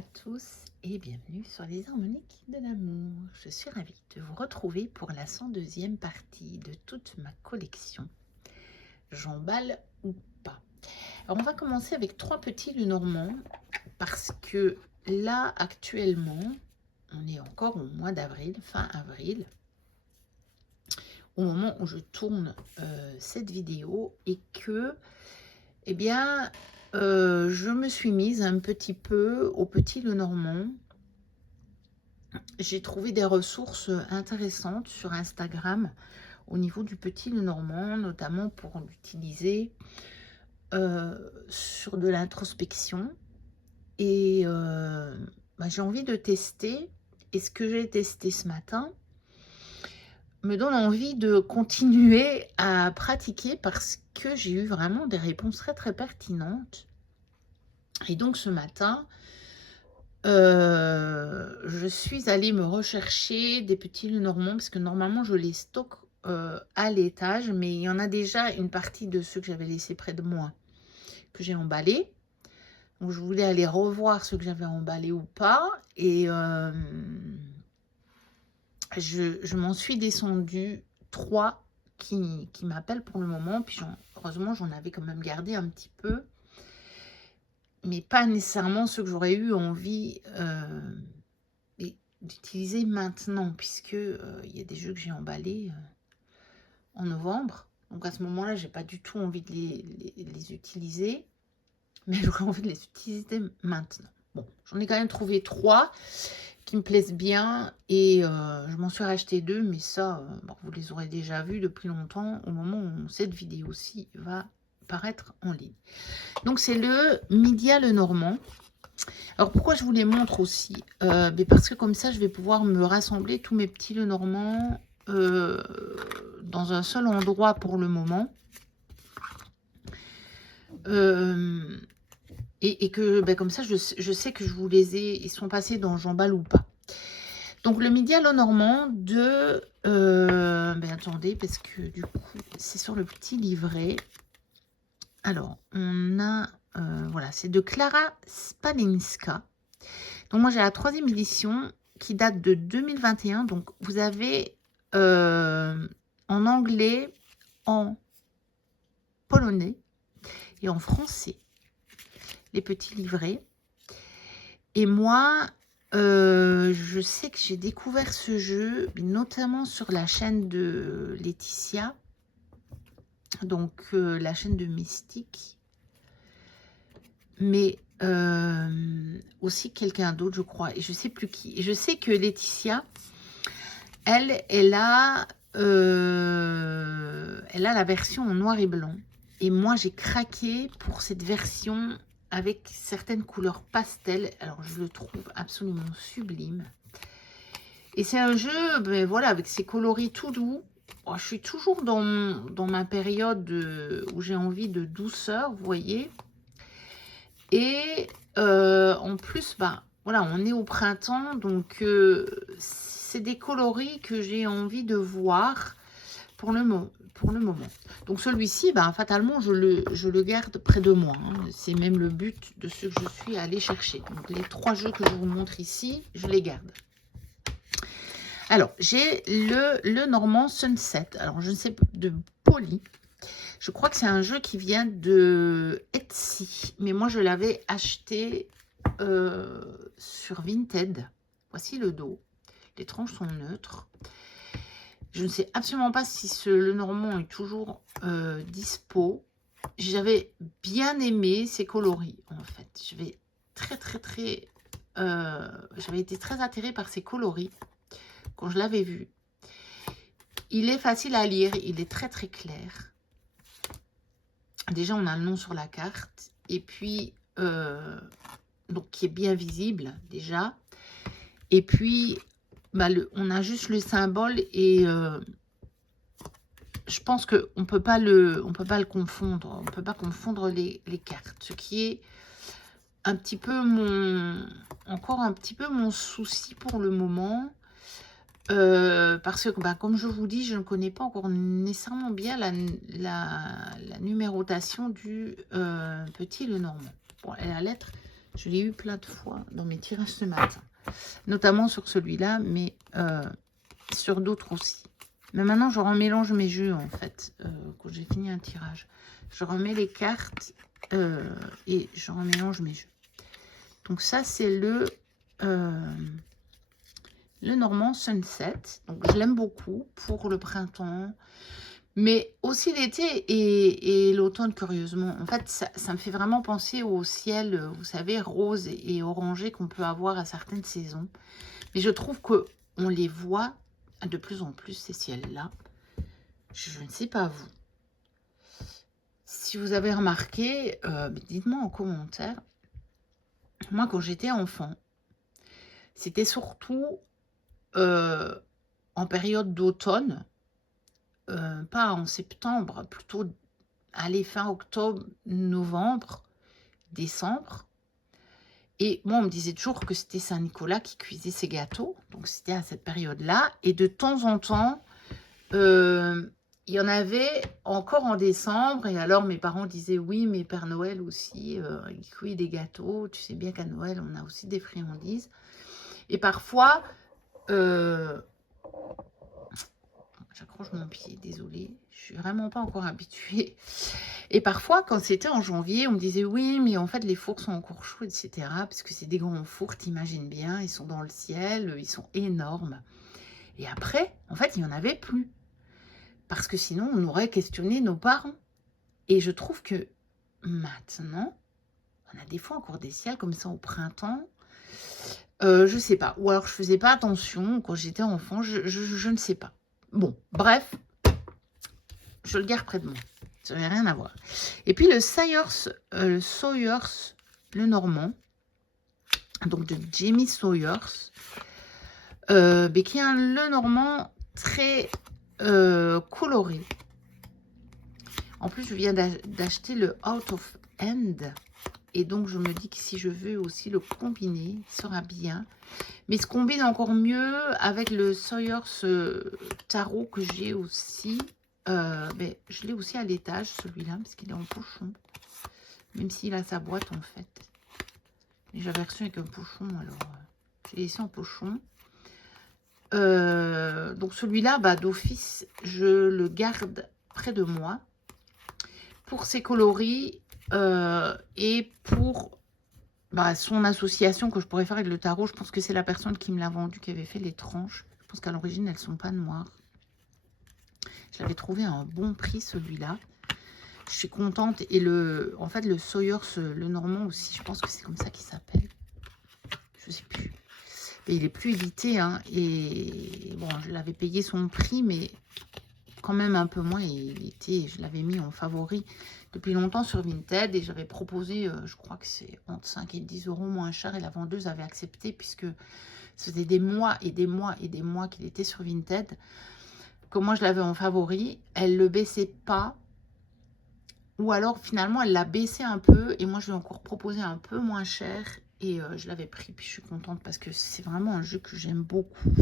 à tous et bienvenue sur les harmoniques de l'amour. Je suis ravie de vous retrouver pour la 102e partie de toute ma collection. J'emballe ou pas. Alors on va commencer avec 3 petits Lenormand parce que là actuellement, on est encore au mois d'avril, fin avril, au moment où je tourne cette vidéo et que, eh bien, je me suis mise un petit peu au petit Lenormand. J'ai trouvé des ressources intéressantes sur Instagram au niveau du petit Lenormand, notamment pour l'utiliser sur de l'introspection. Et j'ai envie de tester. Et ce que j'ai testé ce matin me donne envie de continuer à pratiquer parce que j'ai eu vraiment des réponses très très pertinentes. Et donc ce matin, je suis allée me rechercher des petits Lenormand parce que normalement je les stocke à l'étage, mais il y en a déjà une partie de ceux que j'avais laissés près de moi que j'ai emballé. Donc je voulais aller revoir ceux que j'avais emballés ou pas. Et je m'en suis descendue 3 qui m'appellent pour le moment. Puis heureusement, j'en avais quand même gardé un petit peu. Mais pas nécessairement ceux que j'aurais eu envie d'utiliser maintenant, puisque il y a des jeux que j'ai emballés en novembre. Donc à ce moment-là, j'ai pas du tout envie de les utiliser. Mais j'aurais envie de les utiliser maintenant. Bon, j'en ai quand même trouvé 3 qui me plaisent bien. Et je m'en suis racheté 2. Mais ça, vous les aurez déjà vus depuis longtemps au moment où cette vidéo-ci va paraître en ligne. Donc c'est le Midia Lenormand. Alors pourquoi je vous les montre aussi parce que comme ça je vais pouvoir me rassembler tous mes petits Lenormand dans un seul endroit pour le moment. Et que comme ça je sais que je vous les ai, ils sont passés dans J'emballe ou pas. Donc le Midia Lenormand de attendez, parce que du coup c'est sur le petit livret. Alors on a voilà, c'est de Klara Spalinska. Donc moi j'ai la 3e édition qui date de 2021. Donc vous avez en anglais, en polonais et en français les petits livrets. Et moi je sais que j'ai découvert ce jeu notamment sur la chaîne de Laetitia, donc la chaîne de Mystique, mais aussi quelqu'un d'autre je crois, et je sais plus qui. Et je sais que Laetitia, elle a la version en noir et blanc, et moi j'ai craqué pour cette version avec certaines couleurs pastel. Alors je le trouve absolument sublime. Et c'est un jeu, voilà, avec ses coloris tout doux. Oh, je suis toujours dans ma période où j'ai envie de douceur, vous voyez. Et en plus, voilà, on est au printemps, donc c'est des coloris que j'ai envie de voir pour le moment. Donc celui-ci, fatalement, je le garde près de moi. Hein. C'est même le but de ce que je suis allée chercher. Donc les 3 jeux que je vous montre ici, je les garde. Alors, j'ai le Normand Sunset. Alors, je ne sais pas, de Poly. Je crois que c'est un jeu qui vient de Etsy. Mais moi, je l'avais acheté sur Vinted. Voici le dos. Les tranches sont neutres. Je ne sais absolument pas si ce Lenormand est toujours dispo. J'avais bien aimé ces coloris, en fait. J'avais été très attirée par ces coloris quand je l'avais vu. Il est facile à lire, il est très très clair. Déjà, on a le nom sur la carte. Et puis, donc qui est bien visible déjà. Et puis, on a juste le symbole et je pense qu'on peut pas le confondre. On peut pas confondre les cartes. Ce qui est un petit peu encore un petit peu mon souci pour le moment. Parce que comme je vous dis, je ne connais pas encore nécessairement bien la numérotation du petit Lenormand. Bon, et la lettre, Je l'ai eu plein de fois dans mes tirages ce matin. Notamment sur celui-là, mais sur d'autres aussi. Mais maintenant, je remélange mes jeux, en fait, quand j'ai fini un tirage. Je remets les cartes et je remélange mes jeux. Donc ça, c'est le Normand Sunset. Donc je l'aime beaucoup pour le printemps, mais aussi l'été et l'automne, curieusement. En fait, ça me fait vraiment penser au ciel, vous savez, rose et orangé qu'on peut avoir à certaines saisons. Mais je trouve qu'on les voit de plus en plus, ces ciels-là. Je ne sais pas vous. Si vous avez remarqué, dites-moi en commentaire. Moi, quand j'étais enfant, c'était surtout en période d'automne, pas en septembre, plutôt allez, fin octobre, novembre, décembre. Et moi, on me disait toujours que c'était Saint-Nicolas qui cuisait ses gâteaux. Donc, c'était à cette période-là. Et de temps en temps, il y en avait encore en décembre. Et alors, mes parents disaient, oui, mais Père Noël aussi, il cuit des gâteaux. Tu sais bien qu'à Noël, on a aussi des friandises. Et parfois, j'accroche mon pied, désolée. Je suis vraiment pas encore habituée. Et parfois, quand c'était en janvier, on me disait, oui, mais en fait, les fours sont encore chauds, etc. Parce que c'est des grands fours, t'imagines bien. Ils sont dans le ciel, ils sont énormes. Et après, en fait, il n'y en avait plus. Parce que sinon, on aurait questionné nos parents. Et je trouve que maintenant, on a des fois encore des ciels comme ça au printemps. Je sais pas. Ou alors, je faisais pas attention quand j'étais enfant. Je ne sais pas. Bon, bref, je le garde près de moi. Ça n'a rien à voir. Et puis, le Sawyers, le Normand, donc de Jamie Sawyers, qui est un le Normand très coloré. En plus, je viens d'acheter le Out of End. Et donc, je me dis que si je veux aussi le combiner, il sera bien. Mais il se combine encore mieux avec le Sawyers Tarot que j'ai aussi. Mais je l'ai aussi à l'étage, celui-là, parce qu'il est en pochon. Même s'il a sa boîte, en fait. Mais j'avais reçu avec un pochon, alors j'ai laissé en pochon. Donc celui-là, d'office, je le garde près de moi pour ses coloris et pour son association que je pourrais faire avec le tarot. Je pense que c'est la personne qui me l'a vendu, qui avait fait les tranches. Je pense qu'à l'origine, elles ne sont pas noires. Je l'avais trouvé à un bon prix, celui-là. Je suis contente. Et en fait, le Sawyers, le Normand aussi, je pense que c'est comme ça qu'il s'appelle. Je ne sais plus. Et il est plus édité, hein. Et bon, je l'avais payé son prix, mais quand même un peu moins. Je l'avais mis en favori depuis longtemps sur Vinted. Et j'avais proposé, je crois que c'est entre 5 et 10 euros moins cher. Et la vendeuse avait accepté, puisque ça faisait des mois et des mois et des mois qu'il était sur Vinted. Que moi, je l'avais en favori. Elle ne le baissait pas. Ou alors, finalement, elle l'a baissé un peu. Et moi, je lui ai encore proposé un peu moins cher. Et je l'avais pris. Puis, je suis contente parce que c'est vraiment un jeu que j'aime beaucoup.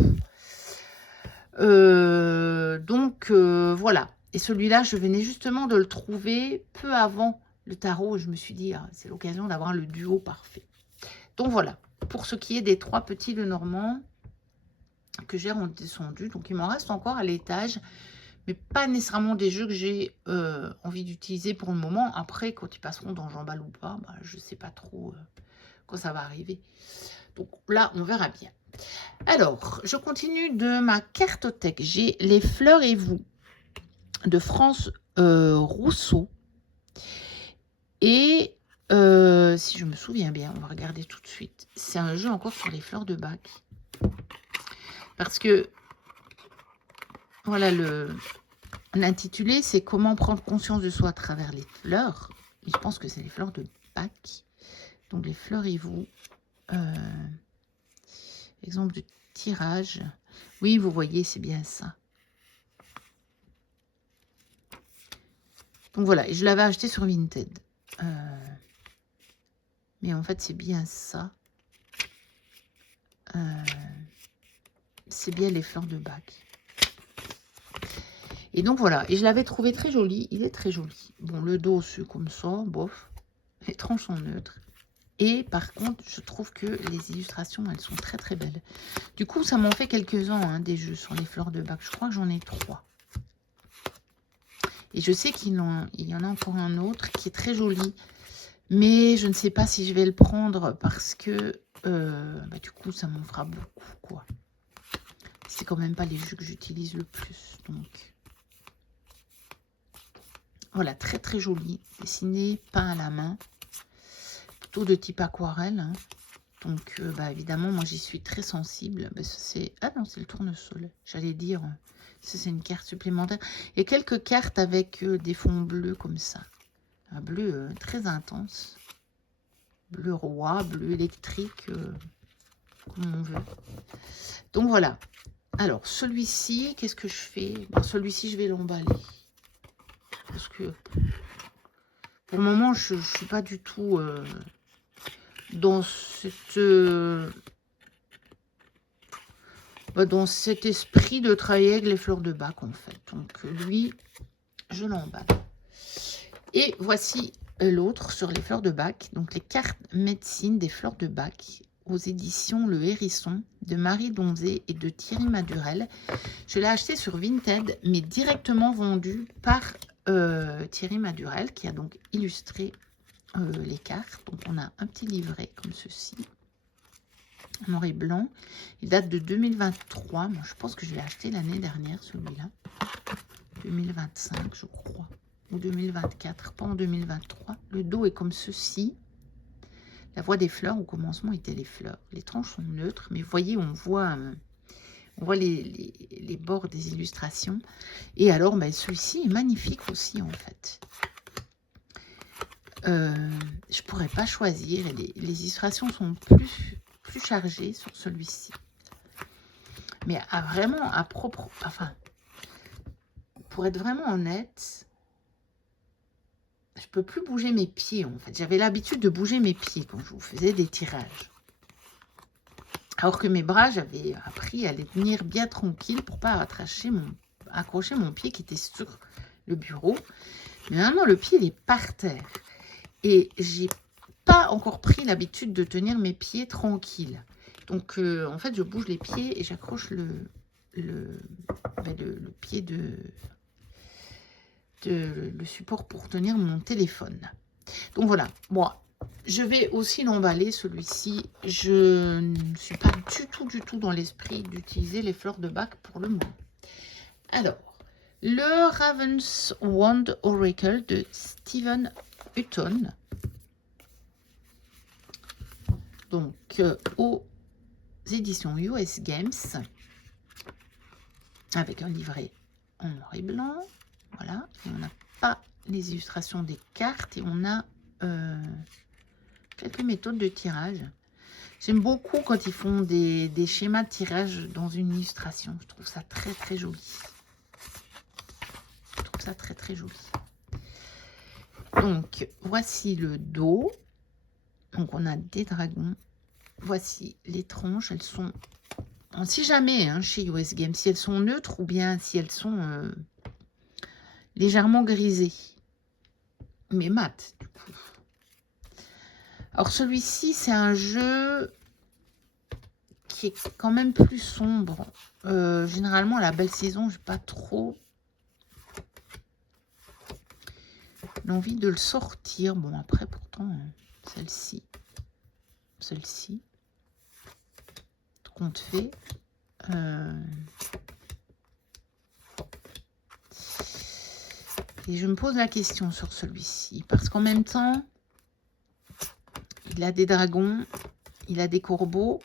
Donc, voilà. Et celui-là, je venais justement de le trouver peu avant le tarot. Et je me suis dit, c'est l'occasion d'avoir le duo parfait. Donc, voilà. Pour ce qui est des 3 petits Lenormand que j'ai redescendus. Donc, il m'en reste encore à l'étage. Mais pas nécessairement des jeux que j'ai envie d'utiliser pour le moment. Après, quand ils passeront dans J'emballe ou pas, je ne sais pas trop quand ça va arriver. Donc là, on verra bien. Alors, je continue de ma cartothèque. J'ai Les Fleurs et vous de France Rousseau. Et si je me souviens bien, on va regarder tout de suite. C'est un jeu encore sur les fleurs de bac. Parce que, voilà, l'intitulé, c'est Comment prendre conscience de soi à travers les fleurs. Et je pense que c'est les fleurs de bac. Donc, Les Fleurs et vous. Exemple de tirage. Oui, vous voyez, c'est bien ça. Donc voilà, et je l'avais acheté sur Vinted. Mais en fait, c'est bien ça. C'est bien les fleurs de bac. Et donc voilà, et je l'avais trouvé très joli. Il est très joli. Bon, le dos, c'est comme ça, bof. Les tranches sont neutres. Et par contre, je trouve que les illustrations, elles sont très très belles. Du coup, ça m'en fait quelques-uns, hein, des jeux sur les fleurs de bac. Je crois que j'en ai 3. Et je sais qu'il y en a encore un autre qui est très joli. Mais je ne sais pas si je vais le prendre parce que du coup, ça m'en fera beaucoup, quoi. C'est quand même pas les jeux que j'utilise le plus. Donc, voilà, très très joli. Dessiné, peint à la main. Plutôt de type aquarelle. Hein. Donc, évidemment, moi, j'y suis très sensible. Ah non, c'est le tournesol. J'allais dire, ça, c'est une carte supplémentaire. Et quelques cartes avec des fonds bleus comme ça. Un bleu très intense. Bleu roi, bleu électrique, comme on veut. Donc, voilà. Alors, celui-ci, qu'est-ce que je fais? Celui-ci, je vais l'emballer. Parce que, pour le moment, je ne suis pas du tout... dans cet esprit de travailler avec les fleurs de bac, en fait. Donc, lui, je l'emballe. Et voici l'autre sur les fleurs de bac. Donc, les cartes médecine des fleurs de bac aux éditions Le Hérisson de Marie Donzé et de Thierry Madurel. Je l'ai acheté sur Vinted, mais directement vendu par Thierry Madurel, qui a donc illustré les cartes. Donc, on a un petit livret comme ceci. Noir et blanc. Il date de 2023. Moi, je pense que je l'ai acheté l'année dernière, celui-là. 2025, je crois. Ou 2024, pas en 2023. Le dos est comme ceci. La voix des fleurs, au commencement, étaient les fleurs. Les tranches sont neutres, mais vous voyez, on voit les bords des illustrations. Et alors, celui-ci est magnifique aussi, en fait. Je pourrais pas choisir. Les illustrations sont plus chargées sur celui-ci. Mais pour être vraiment honnête, je peux plus bouger mes pieds, en fait. J'avais l'habitude de bouger mes pieds quand je vous faisais des tirages. Alors que mes bras, j'avais appris à les tenir bien tranquilles pour pas accrocher mon pied qui était sur le bureau. Mais maintenant, le pied, il est par terre. Et j'ai pas encore pris l'habitude de tenir mes pieds tranquilles. Donc, en fait, je bouge les pieds et j'accroche le pied le support pour tenir mon téléphone. Donc, voilà. Moi, je vais aussi l'emballer, celui-ci. Je ne suis pas du tout dans l'esprit d'utiliser les fleurs de bac pour le moment. Alors, le Raven's Wand Oracle de Stephen Hutton. Donc, aux éditions US Games, avec un livret en noir et blanc. Voilà. Et on n'a pas les illustrations des cartes et on a quelques méthodes de tirage. J'aime beaucoup quand ils font des schémas de tirage dans une illustration. Je trouve ça très très joli. Je trouve ça très très joli. Donc, voici le dos. Donc, on a des dragons. Voici les tranches. Elles sont, on ne sait jamais hein, chez US Games, si elles sont neutres ou bien si elles sont légèrement grisées. Mais mat, du coup. Alors, celui-ci, c'est un jeu qui est quand même plus sombre. Généralement, la belle saison, j'ai pas trop l'envie de le sortir. Bon, après, pourtant, celle-ci, tout compte fait. Et je me pose la question sur celui-ci. Parce qu'en même temps, il a des dragons, il a des corbeaux.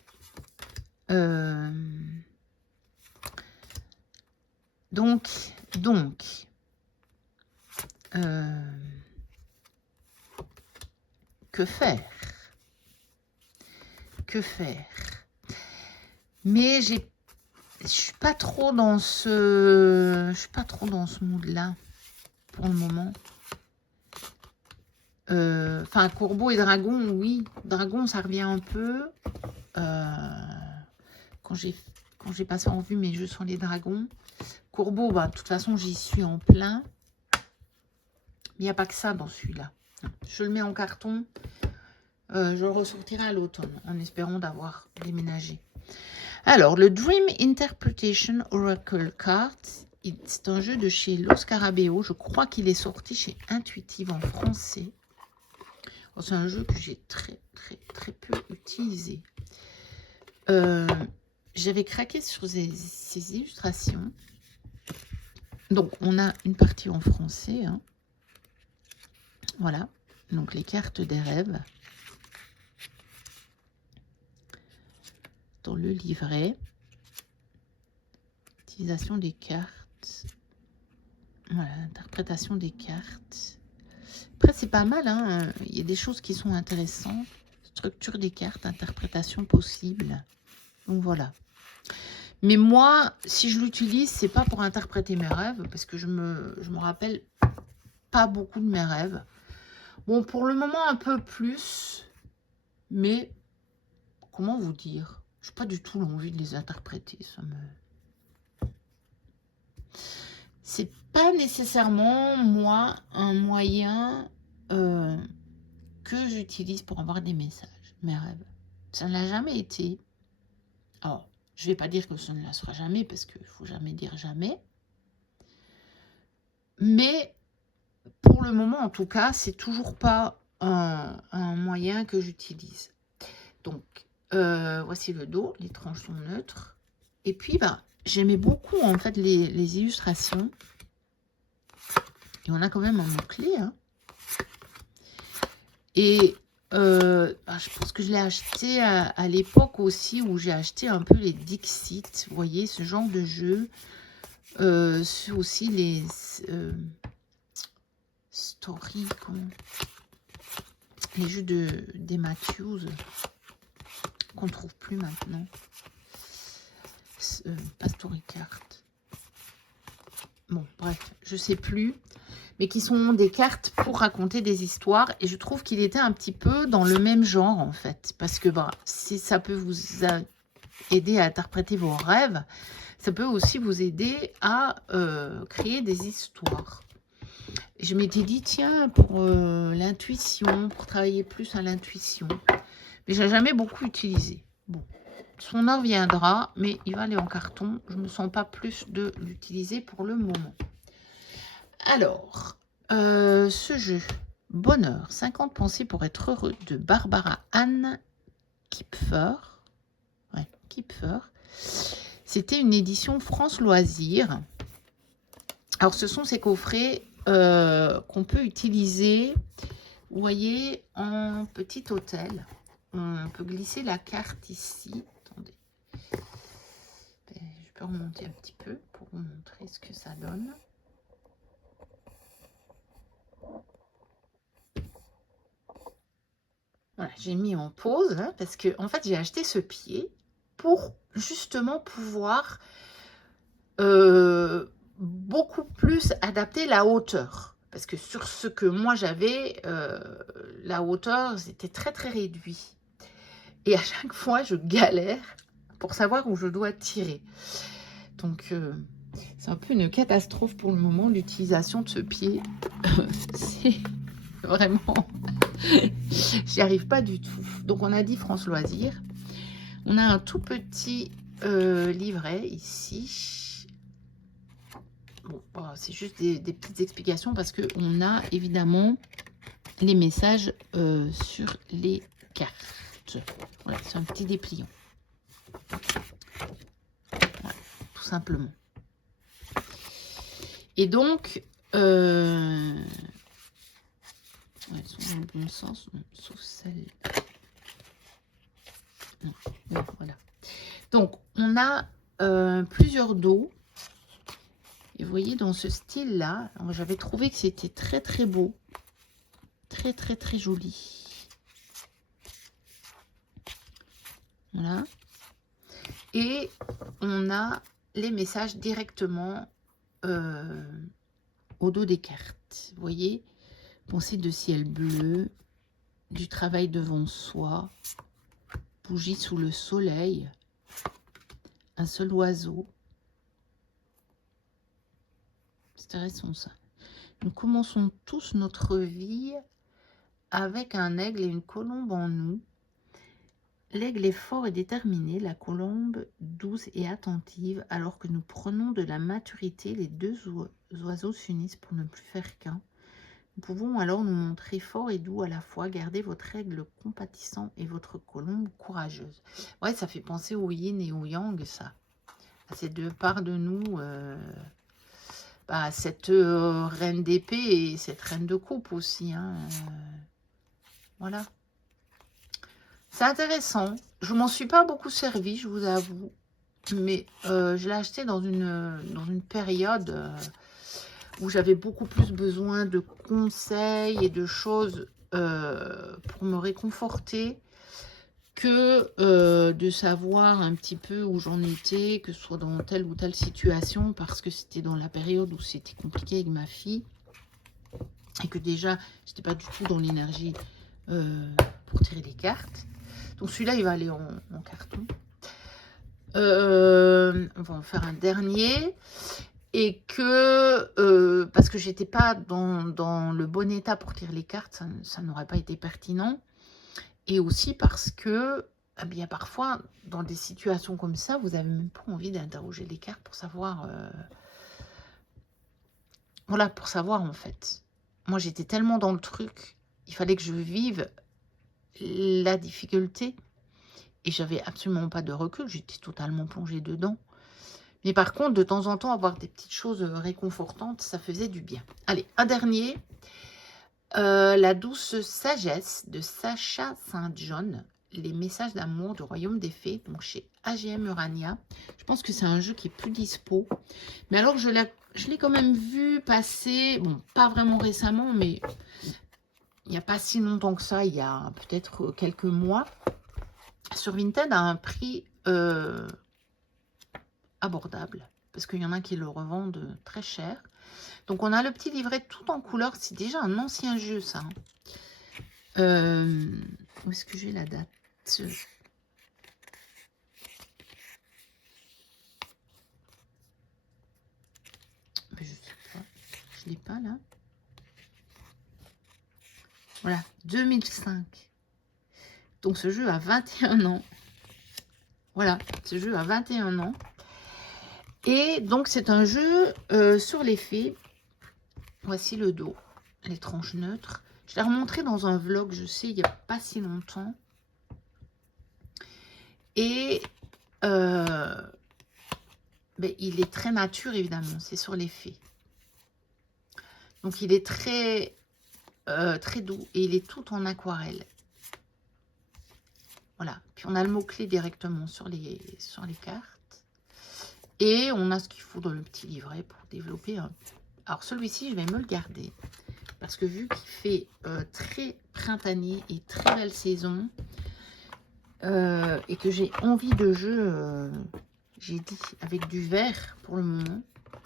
Donc, que faire? Que faire? Mais je suis pas trop dans ce mood-là pour le moment. Enfin, corbeau et dragon, oui. Dragon, ça revient un peu. Quand j'ai passé en vue mes jeux sur les dragons. Corbeau, de toute façon, j'y suis en plein. Mais il n'y a pas que ça dans celui-là. Je le mets en carton. Je le ressortirai à l'automne, en espérant d'avoir déménagé. Alors, le Dream Interpretation Oracle Card, c'est un jeu de chez Los Scarabeo. Je crois qu'il est sorti chez Intuitive en français. C'est un jeu que j'ai très peu utilisé. J'avais craqué sur ces illustrations. Donc, on a une partie en français. Hein. Voilà. Donc, les cartes des rêves. Dans le livret. Utilisation des cartes. Voilà, interprétation des cartes. Après, c'est pas mal. Hein. Il y a des choses qui sont intéressantes. Structure des cartes, interprétation possible. Donc, voilà. Mais moi, si je l'utilise, c'est pas pour interpréter mes rêves, parce que je me rappelle pas beaucoup de mes rêves. Bon, pour le moment, un peu plus, mais comment vous dire? Je n'ai pas du tout l'envie de les interpréter. C'est pas nécessairement, moi, un moyen que j'utilise pour avoir des messages, mes rêves. Ça ne l'a jamais été. Alors, je ne vais pas dire que ça ne la sera jamais, parce qu'il ne faut jamais dire jamais. Mais pour le moment, en tout cas, c'est toujours pas un moyen que j'utilise. Donc, voici le dos. Les tranches sont neutres. Et puis, j'aimais beaucoup, en fait, les illustrations. Et on a quand même un mot-clé. Hein. Et je pense que je l'ai acheté à l'époque aussi, où j'ai acheté un peu les Dixit. Vous voyez, ce genre de jeu. C'est aussi les story, les jeux des Matthews qu'on trouve plus maintenant. Pas story card. Bon, bref, je sais plus. Mais qui sont des cartes pour raconter des histoires. Et je trouve qu'il était un petit peu dans le même genre, en fait. Parce que si ça peut vous aider à interpréter vos rêves, ça peut aussi vous aider à créer des histoires. Et je m'étais dit, tiens, pour l'intuition, pour travailler plus à l'intuition. Mais je n'ai jamais beaucoup utilisé. Bon, son heure viendra, mais il va aller en carton. Je ne me sens pas plus de l'utiliser pour le moment. Alors, ce jeu, Bonheur, 50 pensées pour être heureux, de Barbara Ann Kipfer. Ouais, Kipfer. C'était une édition France Loisirs. Alors, ce sont ces coffrets qu'on peut utiliser, vous voyez, en petit hôtel. On peut glisser la carte ici. Attendez. Je peux remonter un petit peu pour vous montrer ce que ça donne. Voilà, j'ai mis en pause hein, parce que en fait j'ai acheté ce pied pour justement pouvoir beaucoup plus adapter la hauteur. Parce que sur ce que moi j'avais, la hauteur c'était très réduit. Et à chaque fois je galère pour savoir où je dois tirer. Donc c'est un peu une catastrophe pour le moment l'utilisation de ce pied. C'est vraiment... J'y arrive pas du tout. Donc on a dit France Loisirs. On a un tout petit livret ici. Bon, c'est juste des petites explications parce que on a évidemment les messages sur les cartes. Voilà, c'est un petit dépliant. Voilà, tout simplement. Et donc elles sont dans le bon sens, sauf celle. Non, voilà. Donc, on a plusieurs dos. Et vous voyez, dans ce style-là, j'avais trouvé que c'était très beau. Très joli. Voilà. Et on a les messages directement au dos des cartes. Vous voyez, pensée de ciel bleu, du travail devant soi, bougie sous le soleil, un seul oiseau. C'est intéressant ça. Nous commençons tous notre vie avec un aigle et une colombe en nous. L'aigle est fort et déterminé, la colombe douce et attentive. Alors que nous prenons de la maturité, les deux oiseaux s'unissent pour ne plus faire qu'un. Nous pouvons alors nous montrer forts et doux à la fois. Gardez votre aigle compatissant et votre colombe courageuse. Ouais, ça fait penser au yin et au yang, ça. À ces deux parts de nous, cette reine d'épée et cette reine de coupe aussi. Hein, voilà. C'est intéressant. Je m'en suis pas beaucoup servi, je vous avoue. Mais je l'ai acheté dans une période où j'avais beaucoup plus besoin de conseils et de choses pour me réconforter que de savoir un petit peu où j'en étais, que ce soit dans telle ou telle situation, parce que c'était dans la période où c'était compliqué avec ma fille et que déjà, j'étais pas du tout dans l'énergie pour tirer les cartes. Donc celui-là, il va aller en carton. On va en faire un dernier. Et que, parce que j'étais pas dans le bon état pour tirer les cartes, ça n'aurait pas été pertinent. Et aussi parce que, eh bien, parfois, dans des situations comme ça, vous n'avez même pas envie d'interroger les cartes pour savoir... voilà, pour savoir en fait. Moi, j'étais tellement dans le truc, il fallait que je vive la difficulté. Et j'avais absolument pas de recul, j'étais totalement plongée dedans. Mais par contre, de temps en temps, avoir des petites choses réconfortantes, ça faisait du bien. Allez, un dernier. La douce sagesse de Sacha Saint John. Les messages d'amour du royaume des fées. Donc chez AGM Urania. Je pense que c'est un jeu qui est plus dispo. Mais alors, je l'ai quand même vu passer. Bon, pas vraiment récemment, mais il n'y a pas si longtemps que ça. Il y a peut-être quelques mois. Sur Vinted à un prix... abordable, parce qu'il y en a qui le revendent très cher. Donc on a le petit livret tout en couleur, c'est déjà un ancien jeu ça. Où est-ce que j'ai la date? Je sais pas, je l'ai pas là. Voilà, 2005. Donc ce jeu a 21 ans. Voilà, ce jeu a 21 ans. Et donc c'est un jeu sur les fées. Voici le dos, les tranches neutres. Je l'ai remontré dans un vlog, je sais, il n'y a pas si longtemps. Et il est très nature, évidemment. C'est sur les fées. Donc, il est très, très doux. Et il est tout en aquarelle. Voilà. Puis, on a le mot-clé directement sur les cartes. Et on a ce qu'il faut dans le petit livret pour développer un peu. Alors, celui-ci, je vais me le garder. Parce que vu qu'il fait très printanier et très belle saison, et que j'ai envie de jeu, j'ai dit avec du vert pour le moment.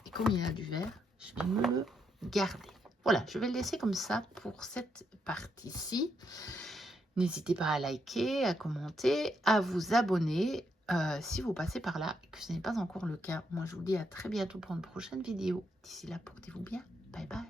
Et comme il y a du vert, je vais me le garder. Voilà, je vais le laisser comme ça pour cette partie-ci. N'hésitez pas à liker, à commenter, à vous abonner si vous passez par là et que ce n'est pas encore le cas. Moi, je vous dis à très bientôt pour une prochaine vidéo. D'ici là, portez-vous bien. Bye bye.